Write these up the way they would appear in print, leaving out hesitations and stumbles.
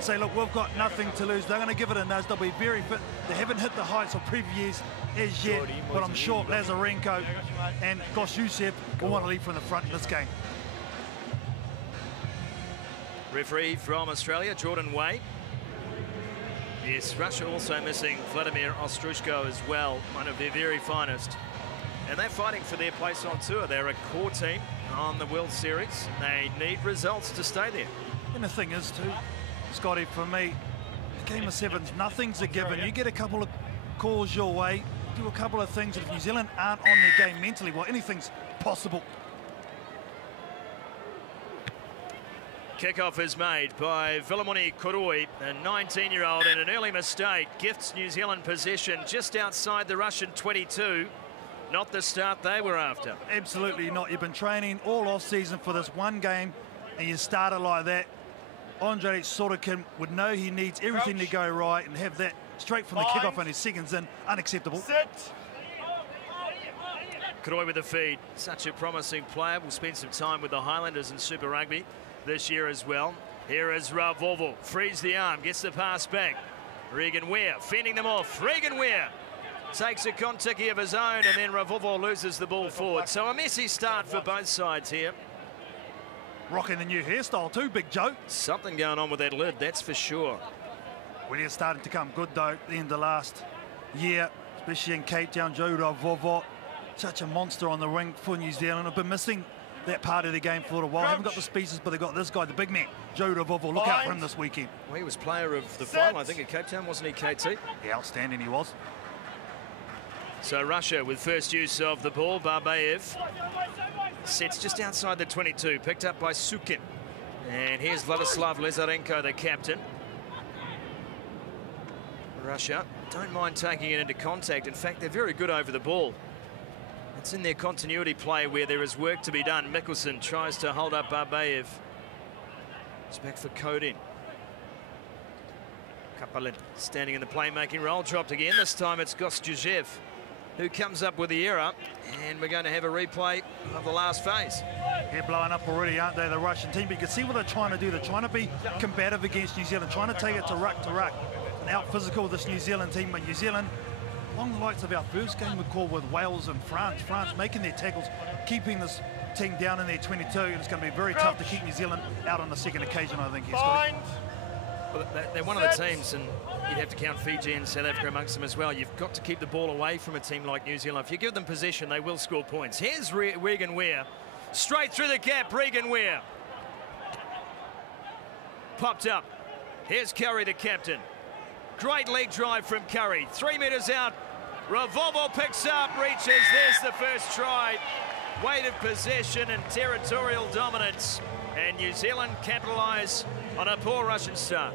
and say, look, we've got nothing to lose. They're going to give it a nudge. They'll be very fit. They haven't hit the heights of previous years as yet, but I'm sure Lazarenko and Gosjusev will want to lead from the front in this game. Referee from Australia, Jordan Way. Yes, Russia also missing Vladimir Ostrushko as well, one of their very finest. And they're fighting for their place on tour. They're a core team on the World Series. They need results to stay there. And the thing is too, Scotty, for me, the game of sevens, nothing's a given. You get a couple of calls your way, do a couple of things, and if New Zealand aren't on their game mentally, well, anything's possible. Kickoff is made by Vilamoni Koroi, a 19-year-old, and an early mistake gifts New Zealand possession just outside the Russian 22. Not the start they were after. Absolutely not. You've been training all off-season for this one game, and you start it like that. Andrei Sorokin would know he needs everything to go right, and have that straight from the kickoff only seconds in. Unacceptable. Sit. Koroi with the feed. Such a promising player. Will spend some time with the Highlanders in Super Rugby this year as well. Here is Ravovo, frees the arm, gets the pass back. Regan Ware fending them off. Regan Ware takes a Kontiki of his own, and then Ravovo loses the ball forward. So a messy start for both sides here. Rocking the new hairstyle too, Big Joe. Something going on with that lid, that's for sure. Well, it's starting to come good though at the end of last year, especially in Cape Town. Joe Ravovo, such a monster on the wing for New Zealand. I've been missing that part of the game for a while. Haven't got the pieces, but they've got this guy, the big man, Joe Ravovo. Look out for him this weekend. Well, he was player of the final, I think, at Cape Town, wasn't he, KT? Yeah, outstanding he was. So Russia with first use of the ball. Barbayev sets just outside the 22, picked up by Sukin. And here's Vladislav Lazarenko, the captain. Russia don't mind taking it into contact. In fact, they're very good over the ball. It's in their continuity play where there is work to be done. Mikkelsen tries to hold up Barbayev. It's back for Kodin. Kapalin standing in the playmaking role, dropped again. This time it's Gosjusev who comes up with the error, and we're going to have a replay of the last phase. They're blowing up already, aren't they, the Russian team? But you can see what they're trying to do. They're trying to be combative against New Zealand, trying to take it to ruck, and out physical this New Zealand team. But New Zealand, along the likes of our first game we call with Wales and France making their tackles, keeping this team down in their 22, and it's going to be very tough to keep New Zealand out on the second occasion, I think. Well, they're one of the teams, and you'd have to count Fiji and South Africa amongst them as well. You've got to keep the ball away from a team like New Zealand. If you give them possession, they will score points. Here's Regan Ware. Straight through the gap, Regan Ware. Popped up. Here's Curry, the captain. Great leg drive from Curry. 3 metres out. Ravovo picks up, reaches. There's the first try. Weight of possession and territorial dominance. And New Zealand capitalise on a poor Russian start.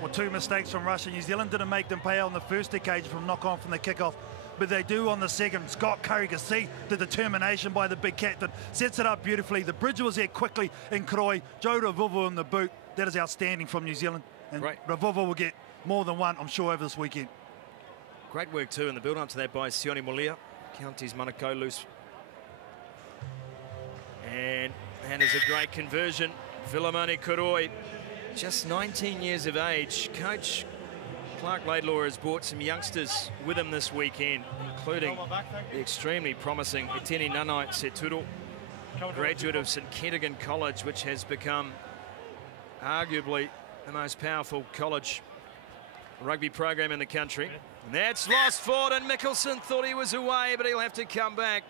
Well, two mistakes from Russia. New Zealand didn't make them pay on the first occasion from knock-on from the kickoff, but they do on the second. Scott Curry can see the determination by the big captain. Sets it up beautifully. The bridge was there quickly in Koroi. Joe Ravovo in the boot. That is outstanding from New Zealand. And Ravovo will get more than one, I'm sure, over this weekend. Great work, too, in the build-up to that by Sione Molia. Counties Manukau loose. And that is a great conversion. Vilamoni Koroi, just 19 years of age. Coach Clark Laidlaw has brought some youngsters with him this weekend, including the extremely promising Eteni Nanai Seturo, graduate of St Kentigern College, which has become arguably the most powerful college rugby program in the country. And that's lost forward, and Mikkelsen thought he was away, but he'll have to come back.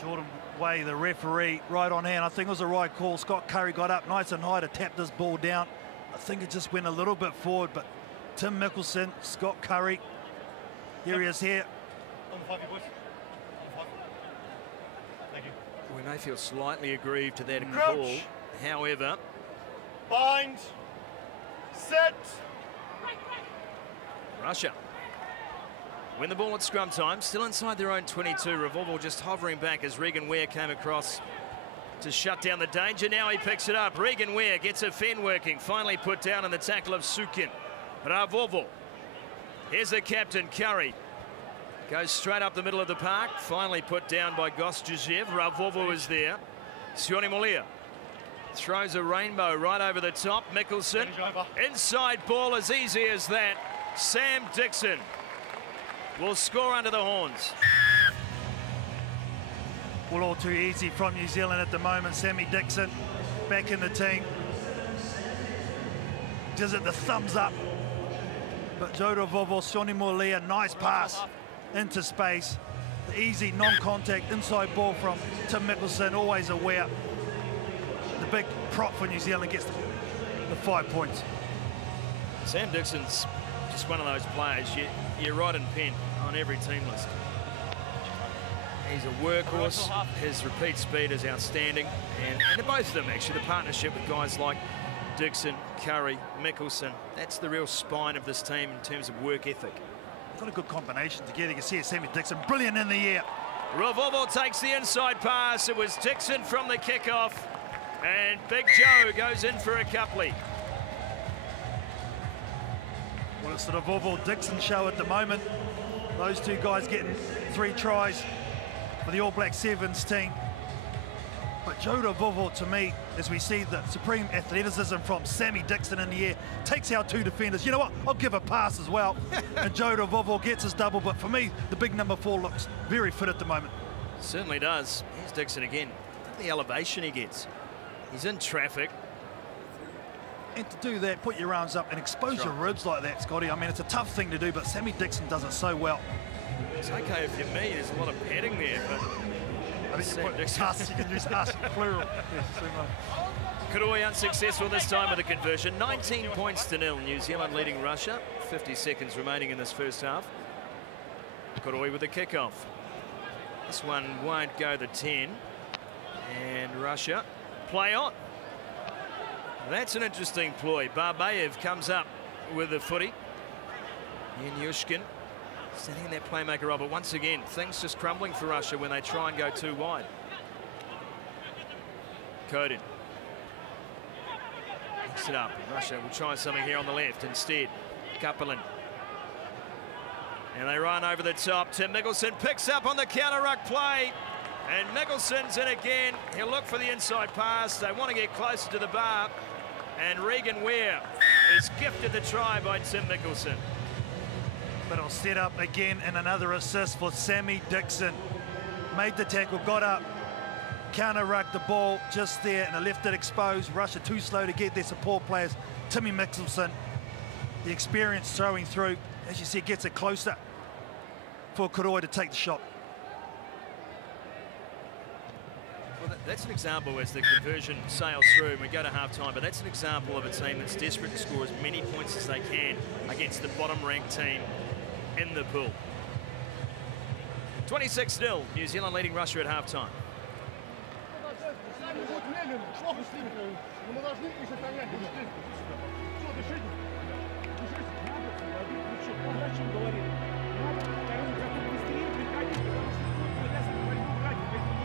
Jordan Way, the referee, right on hand. I think it was the right call. Scott Curry got up nice and high to tap this ball down. I think it just went a little bit forward, but Tim Mikkelsen, Scott Curry, here he is here. We may feel slightly aggrieved to that call. However, bind, set. Russia win the ball at scrum time, still inside their own 22. Ravovo just hovering back as Regan Ware came across to shut down the danger. Now he picks it up. Regan Ware gets a fend working, finally put down in the tackle of Sukin. Ravovo. Here's the captain, Curry. Goes straight up the middle of the park, finally put down by Gosjusev. Ravovo is there. Sione Molia. throws a rainbow right over the top. Mickelson, inside ball as easy as that. Sam Dixon will score under the horns. Well, all too easy from New Zealand at the moment. Sammy Dixon back in the team. Gives it the thumbs up. But Joda Vovo, Sione Molia, nice pass into space. The easy non-contact inside ball from Tim Mickelson, always aware. The big prop for New Zealand gets the 5 points. Sam Dixon's just one of those players you write in pen on every team list. He's a workhorse. His repeat speed is outstanding. And both of them, actually, the partnership with guys like Dixon, Curry, Mickelson, that's the real spine of this team in terms of work ethic. Got a good combination together. You can see it, Sammy Dixon, brilliant in the air. Ravovo takes the inside pass. It was Dixon from the kickoff. And Big Joe goes in for a couplie. Well, it's the Vovo-Dixon show at the moment. Those two guys getting 3 tries for the All Black Sevens team. But Joda Vovo, to me, as we see the supreme athleticism from Sammy Dixon in the air, takes out 2 defenders. You know what? I'll give a pass as well. And Joda Vovo gets his double. But for me, the big number 4 looks very fit at the moment. Certainly does. Here's Dixon again. The elevation he gets. He's in traffic. And to do that, put your arms up and expose your ribs like that, Scotty. I mean, it's a tough thing to do, but Sammy Dixon does it so well. It's okay if you're me. There's a lot of padding there, but I think you put us, you can use us, plural. Kuroi unsuccessful this time with a conversion. 19 points to 0. New Zealand leading Russia. 50 seconds remaining in this first half. Kuroi with the kickoff. This one won't go the 10. And Russia play on. That's an interesting ploy. Barbayev comes up with the footy. Yanushkin setting in that playmaker role, but once again, things just crumbling for Russia when they try and go too wide. Kodin picks it up. Russia will try something here on the left instead. Kapelin. And they run over the top. Tim Mickelson picks up on the counter ruck play. And Mickelson's in again. He'll look for the inside pass. They want to get closer to the bar. And Regan Ware is gifted the try by Tim Mickelson. But it'll set up again and another assist for Sammy Dixon. Made the tackle, got up, counter-rucked the ball just there and left it exposed. Russia too slow to get their support players. Timmy Mickelson, the experience throwing through, as you see, gets it closer for Kuroi to take the shot. Well, that's an example as the conversion sails through and we go to half-time, but that's an example of a team that's desperate to score as many points as they can against the bottom-ranked team in the pool. 26-0, New Zealand leading Russia at half-time.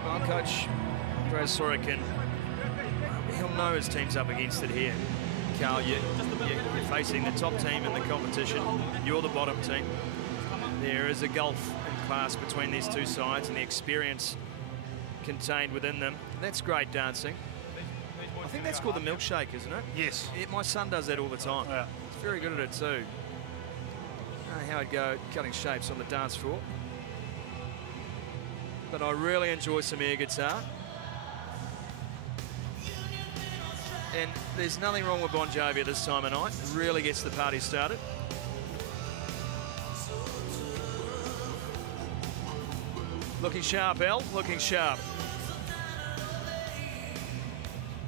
Well, Coach Sorokin, he'll know his team's up against it here. Carl, you're facing the top team in the competition. You're the bottom team. There is a gulf in class between these two sides and the experience contained within them. That's great dancing. I think that's called the milkshake, isn't it? Yes. My son does that all the time. Yeah. He's very good at it too. I don't know how I'd go cutting shapes on the dance floor. But I really enjoy some air guitar. And there's nothing wrong with Bon Jovi at this time of night. It really gets the party started. Looking sharp, El. Looking sharp.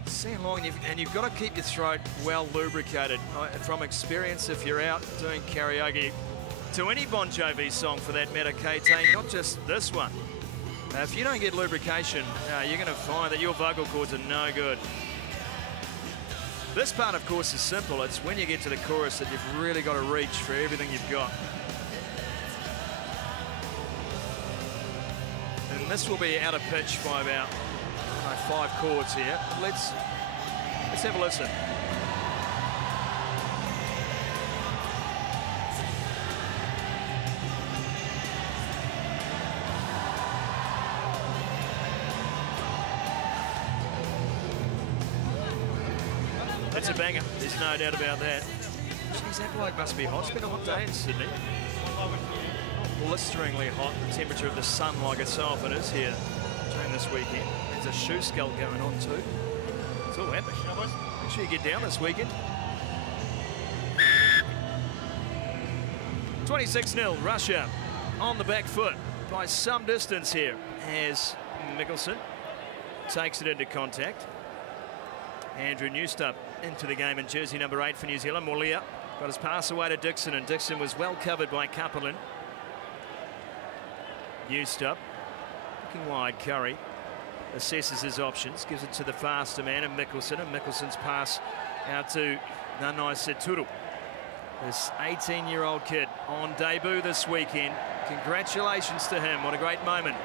Sing along, and you've got to keep your throat well lubricated. From experience, if you're out doing karaoke to any Bon Jovi song for that matter, KT, not just this one. If you don't get lubrication, you're going to find that your vocal cords are no good. This part, of course, is simple. It's when you get to the chorus that you've really got to reach for everything you've got. And this will be out of pitch by about 5 chords here. Let's have a listen. It's a banger. There's no doubt about that. Jeez, that bloke must be hot. It's been a hot day in Sydney. Blisteringly hot. The temperature of the sun, like it so often is here during this weekend. There's a shoe scale going on too. It's all happening. Make sure you get down this weekend. 26-0, Russia on the back foot by some distance here as Mikkelsen takes it into contact. Andrew Newstup into the game in jersey number 8 for New Zealand. Molia got his pass away to Dixon, and Dixon was well covered by Kapelin. Newstup looking wide. Curry assesses his options, gives it to the faster man and Mikkelsen's pass out to Nanai Seturu. This 18-year-old kid on debut this weekend. Congratulations to him. What a great moment.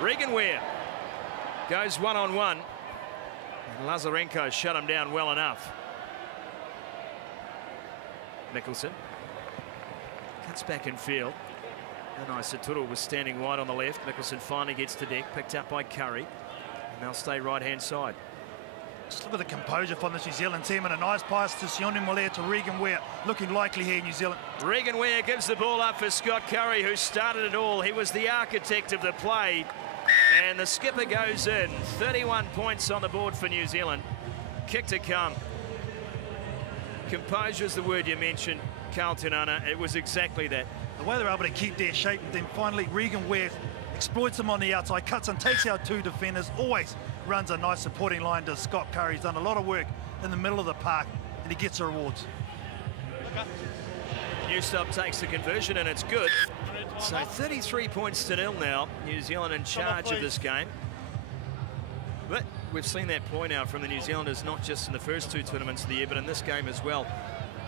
Regan Ware goes one-on-one. And Lazarenko shut him down well enough. Mikkelsen cuts back in field. Nanai Seturu was standing wide on the left. Mikkelsen finally gets to deck, picked up by Curry. And they'll stay right-hand side. Just look at the composure from this New Zealand team, and a nice pass to Sione Molia to Regan Ware. Looking likely here in New Zealand. Regan Ware gives the ball up for Scott Curry, who started it all. He was the architect of the play. And the skipper goes in. 31 points on the board for New Zealand. Kick to come. Composure is the word you mentioned, Carlton Anna. It was exactly that. The way they're able to keep their shape, and then finally Regan Ware exploits them on the outside, cuts and takes out 2 defenders, always runs a nice supporting line to Scott Curry. He's done a lot of work in the middle of the park, and he gets the rewards. Newstup takes the conversion, and it's good. So 33 points to 0 now. New Zealand in charge of this game. But we've seen that ploy now from the New Zealanders, not just in the first 2 tournaments of the year, but in this game as well.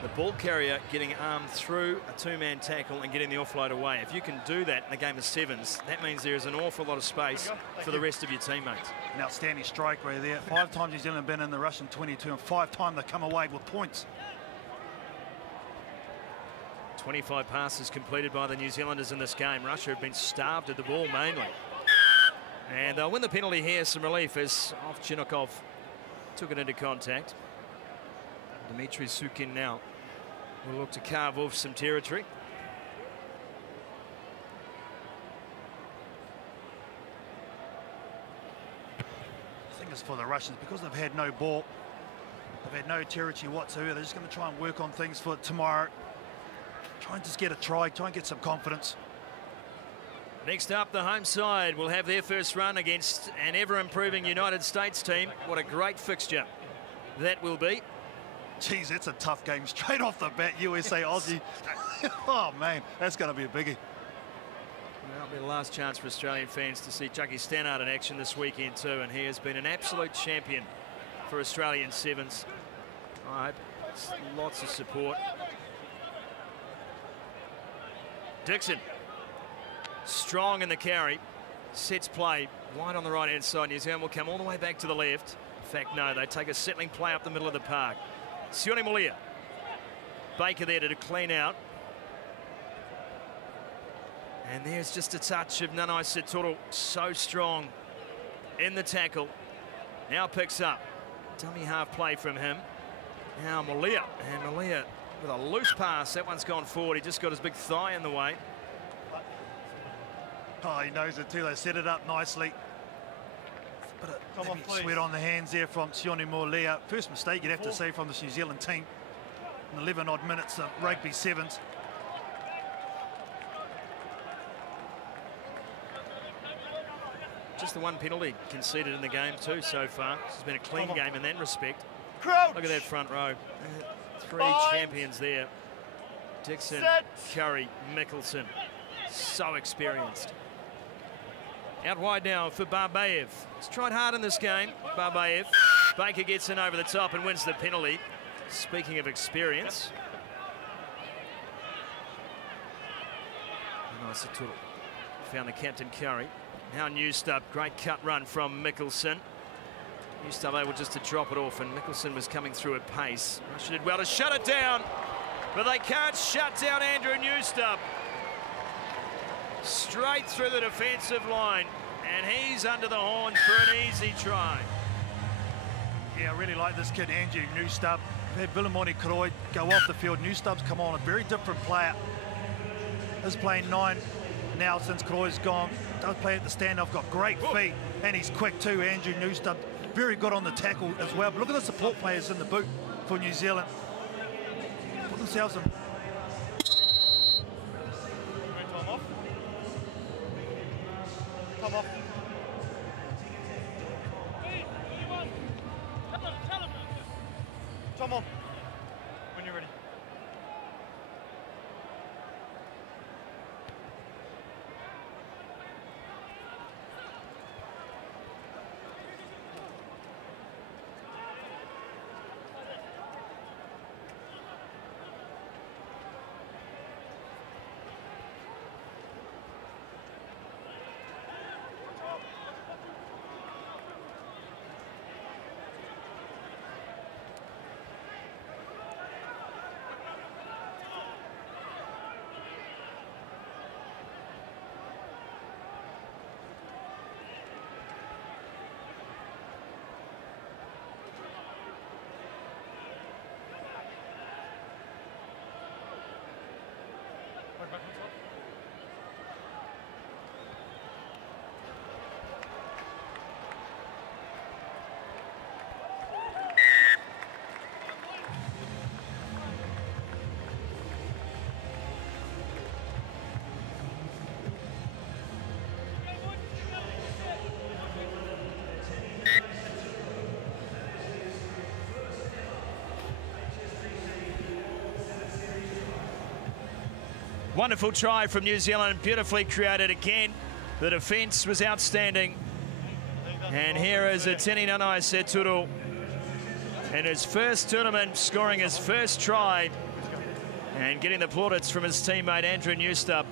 The ball carrier getting armed through a 2-man tackle and getting the offload away. If you can do that in a game of 7s, that means there is an awful lot of space for the rest of your teammates. An outstanding strike right there. 5 times New Zealand have been in the Russian 22, and 5 times they come away with points. 25 passes completed by the New Zealanders in this game. Russia have been starved at the ball mainly. And they'll win the penalty here. Some relief as Ovchinnikov took it into contact. Dmitry Sukin now will look to carve off some territory. I think it's for the Russians, because they've had no ball, they've had no territory whatsoever. They're just going to try and work on things for tomorrow. Try and just get a try and get some confidence. Next up, the home side will have their first run against an ever-improving United States team. What a great fixture that will be. Geez, that's a tough game straight off the bat. USA, Aussie. Oh, man, that's going to be a biggie. That'll be the last chance for Australian fans to see Chucky Stannard in action this weekend too, and he has been an absolute champion for Australian 7s. I hope it's lots of support. Dixon, strong in the carry, sets play wide on the right-hand side. New Zealand will come all the way back to the left. In fact, no, they take a settling play up the middle of the park. Sione Molia. Baker there to clean out. And there's just a touch of Nanai Seturu, so strong in the tackle. Now picks up. Dummy half play from him. Now Molia, and Molia with a loose pass. That one's gone forward. He just got his big thigh in the way. Oh, he knows it too. They set it up nicely. But sweat on the hands there from Sione Molia. First mistake, you'd have to say, from this New Zealand team in 11 odd minutes of rugby 7s. Just the one penalty conceded in the game too so far. This has been a clean game in that respect. Crouch. Look at that front row. 3 champions there. Dixon, Set. Curry, Mikkelsen. So experienced. Out wide now for Barbayev. He's tried hard in this game, Barbayev. Baker gets in over the top and wins the penalty. Speaking of experience. Nice Seturu. Found the captain, Curry. Now Newstup, great cut run from Mikkelsen. Newstup able just to drop it off, and Mikkelsen was coming through at pace. Russia did well to shut it down, but they can't shut down Andrew Newstup. Straight through the defensive line, and he's under the horn for an easy try. Yeah, I really like this kid, Andrew Newstub. We've had Vilimoni Koroi go off the field. Newstub's come on, a very different player. Is playing 9 now since Koroi's gone. Does play at the standoff, got great feet, and he's quick too, Andrew Newstub. Very good on the tackle as well. But look at the support players in the boot for New Zealand. Put themselves in. Come off. Come off. Come on. When you're ready. Wonderful try from New Zealand, beautifully created again. The defence was outstanding. And here is Tini Nanai-Seturo in his first tournament, scoring his first try and getting the plaudits from his teammate Andrew Newstub,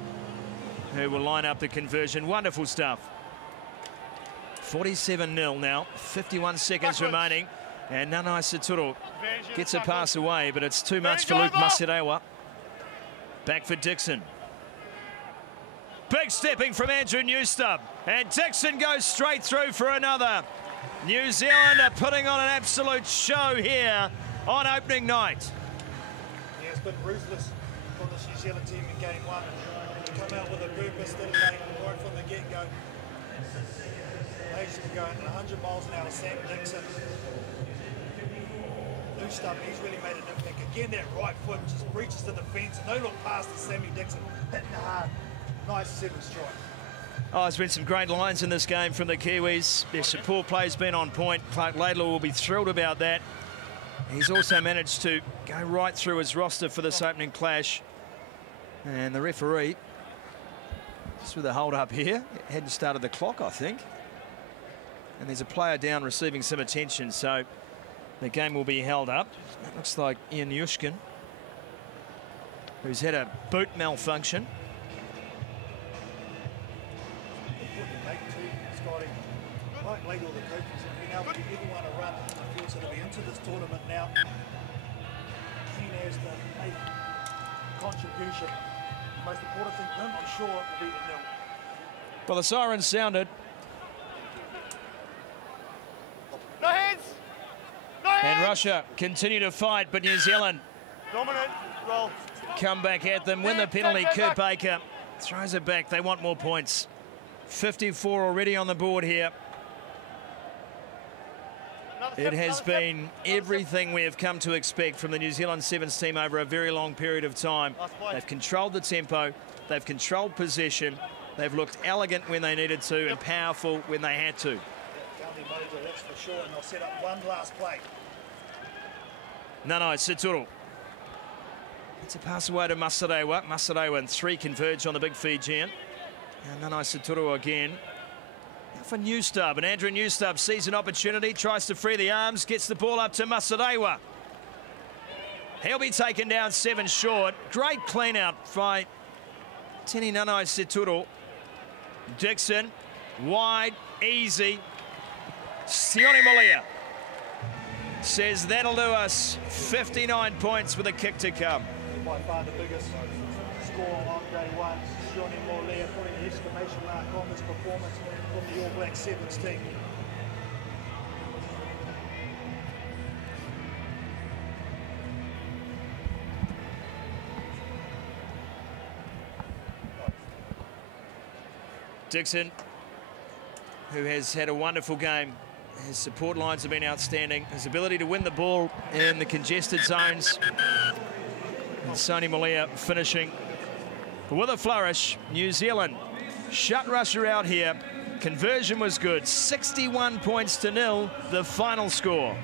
who will line up the conversion. Wonderful stuff. 47-0 now, 51 seconds remaining, and Nanai-Seturo gets a pass away, but it's too much for Luke Masirewa. Back for Dixon. Big stepping from Andrew Newstub. And Dixon goes straight through for another. New Zealand are putting on an absolute show here on opening night. Yeah, it's been ruthless for this New Zealand team in game 1. Come out with a purpose, didn't they? Right from the get-go. They used to be going 100 miles an hour, Sam Dixon. Newstub, he's really made an impact. Again, that right foot just breaches the defence. No look past to Sammy Dixon. Hitting hard. Nice 7th strike. Oh, there's been some great lines in this game from the Kiwis. Their support play's been on point. Clark Laidlaw will be thrilled about that. He's also managed to go right through his roster for this opening clash. And the referee, just with a hold up here, hadn't started the clock, I think. And there's a player down receiving some attention, so the game will be held up. That looks like Ian Yushkin, who's had a boot malfunction. Like Laidlaw, the coaches have been able to give everyone a run. I feel so to be into this tournament now. Seen as the 8th contribution. The most important thing for him, I'm sure, will be the 0. Well, the siren sounded. No hands! No hands! And Russia continue to fight, but New Zealand Dominant. Roll. come back at them, win the penalty. Kurt Baker throws it back. They want more points. 54 already on the board here. It has been everything we have come to expect from the New Zealand Sevens team over a very long period of time. They've controlled the tempo, they've controlled possession, they've looked elegant when they needed to and powerful when they had to. County mojo, that's for sure, and they'll set up one last play. Nanai-Seturo. It's a pass away to Masirewa. Masirewa and 3 converge on the big Fijian. And Nanai-Seturo again. Now for Newstub, and Andrew Newstub sees an opportunity, tries to free the arms, gets the ball up to Masirewa. He'll be taken down 7 short. Great clean out by Tini Nanai-Seturo. Dixon, wide, easy. Sione Malia says that'll do us. 59 points with a kick to come. By far the biggest score on day 1. Sione Malia putting an exclamation mark on this performance from the All Black Sevens team. Dixon, who has had a wonderful game. His support lines have been outstanding. His ability to win the ball in the congested zones. And Soni Malia finishing. But with a flourish, New Zealand shut Russia out here. Conversion was good. 61 points to 0, the final score.